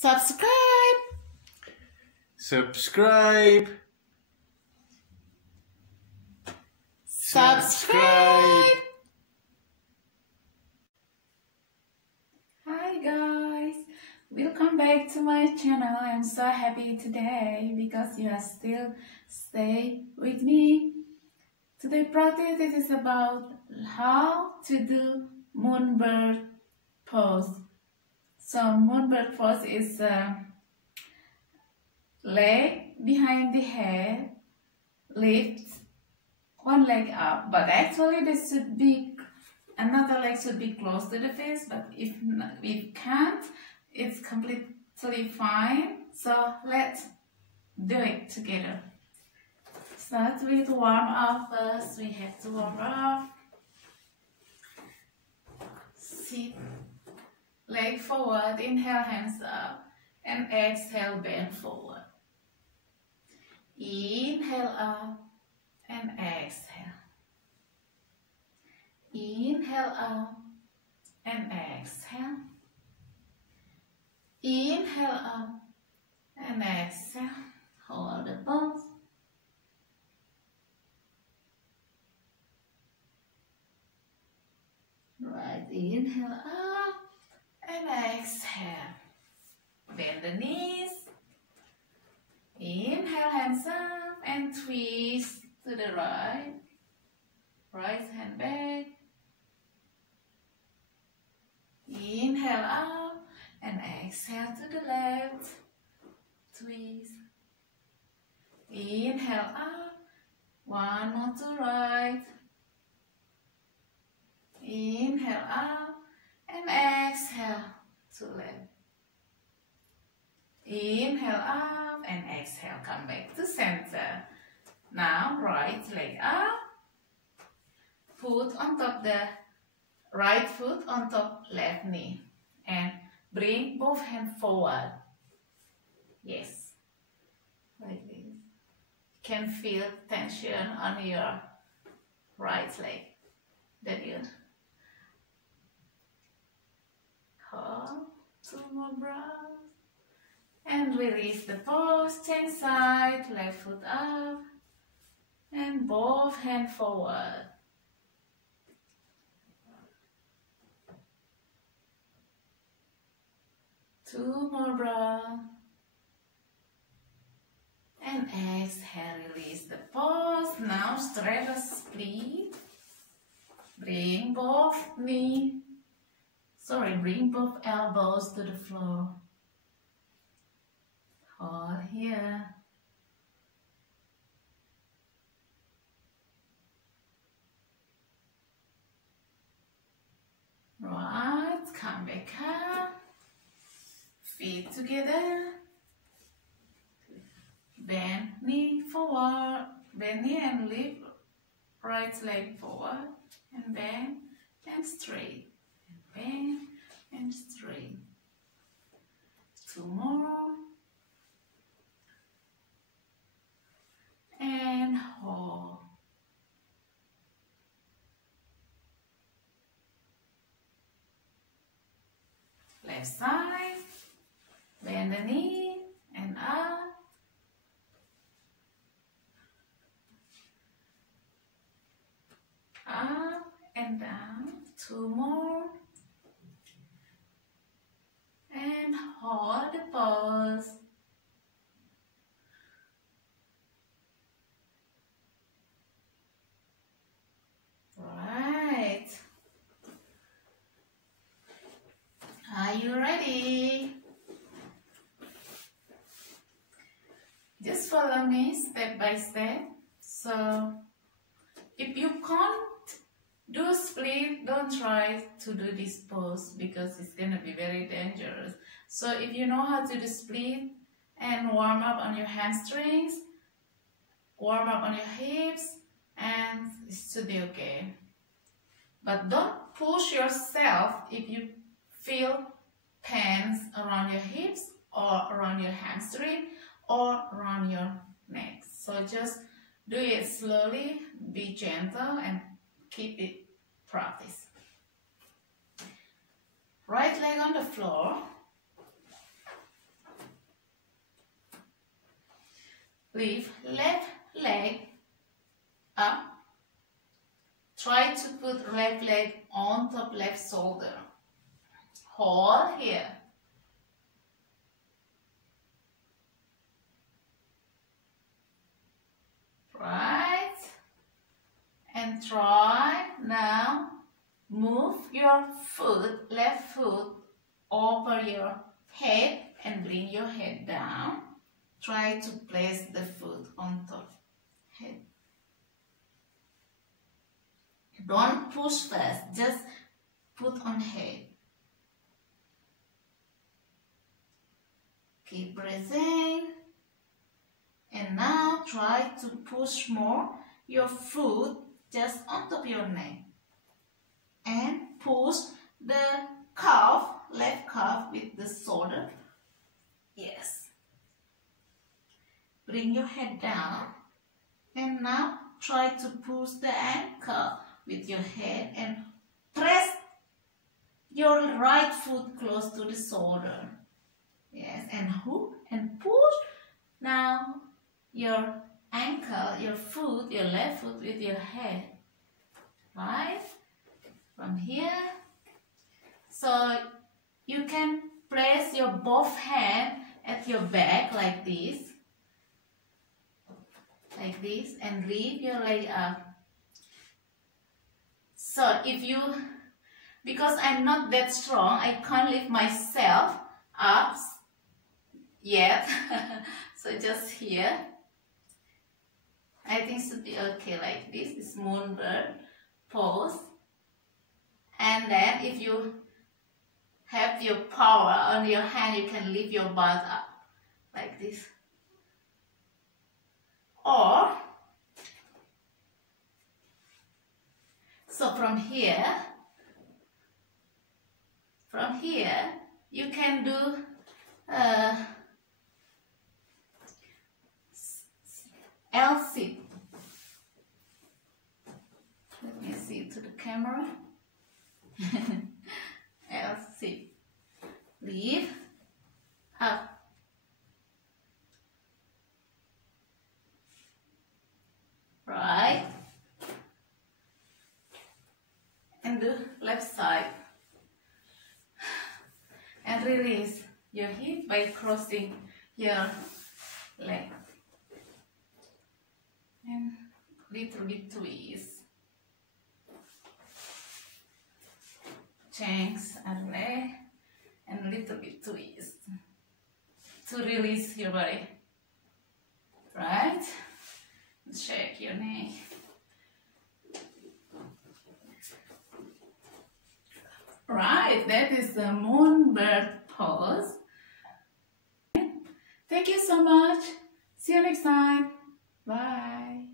Subscribe. Subscribe. Subscribe. Hi guys, welcome back to my channel. I'm so happy today because you are still stay with me. Today practice is about how to do moonbird pose. So moonbird pose is leg behind the head, lift one leg up, but actually this should be another leg should be close to the face, but if we can't, it's completely fine. So let's do it together. Start with warm up first. We have to warm up. Sit, leg forward, inhale, hands up, and exhale, bend forward. Inhale up and exhale. Inhale up and exhale. Inhale up and exhale. Hold the pose. Right, inhale up and exhale. Bend the knees. Inhale, hands up and twist to the right. Right hand back. Inhale up and exhale to the left. Twist. Inhale up. One more to right. Inhale up and exhale to left. Inhale up and exhale. Come back to center. Now right leg up. Foot on top the right foot on top left knee. And bring both hands forward. Yes. Like this. You can feel tension on your right leg. That you hold. 2 more breaths. And release the pose. Change side. Left foot up. And both hands forward. Two more breaths. And exhale, release the pose. Now stretch a split. Bring both bring both elbows to the floor. Hold here. Right, come back up. Feet together. Bend knee forward. Bend knee and lift right leg forward. And bend and straight. And bend and straight. 2 more. And hold. Left side. Bend the knee and up. Up and down. 2 more. And hold the pose. Right. Are you ready? Just follow me step by step. So, if you can't do split, don't try to do this pose because it's going to be very dangerous. So, if you know how to do split and warm up on your hamstrings, warm up on your hips, and it should be okay. But don't push yourself if you feel pains around your hips or around your hamstring or around your neck. So just do it slowly, be gentle, and keep it practice. Right leg on the floor. Lift left leg up. Try to put left leg on top left shoulder. Hold here. Right. And try now. Move your foot, left foot, over your head and bring your head down. Try to place the foot on top head. Don't push fast, just put on head. Keep breathing. And now try to push more your foot just on top your neck. And push the calf, left calf with the shoulder. Yes. Bring your head down. And now try to push the ankle with your head and press your right foot close to the shoulder. Yes, and hook and push. Now your ankle, your foot, your left foot with your head. Right? From here. So you can press your both hands at your back like this. Like this, and lift your leg up. So if you, because I'm not that strong, I can't lift myself up yet. So just here. I think should be okay like this. This moonbird pose. And then if you have your power on your hand, you can lift your butt up like this. Or, so from here, you can do L-sit. Let me see to the camera. L-sit. Lift up. Right. And do left side. And release your hip by crossing your leg. And little bit twist. Change and leg and little bit twist to release your body. Right? Shake your neck. Right, that is the moonbird pose. Thank you so much. See you next time. Bye.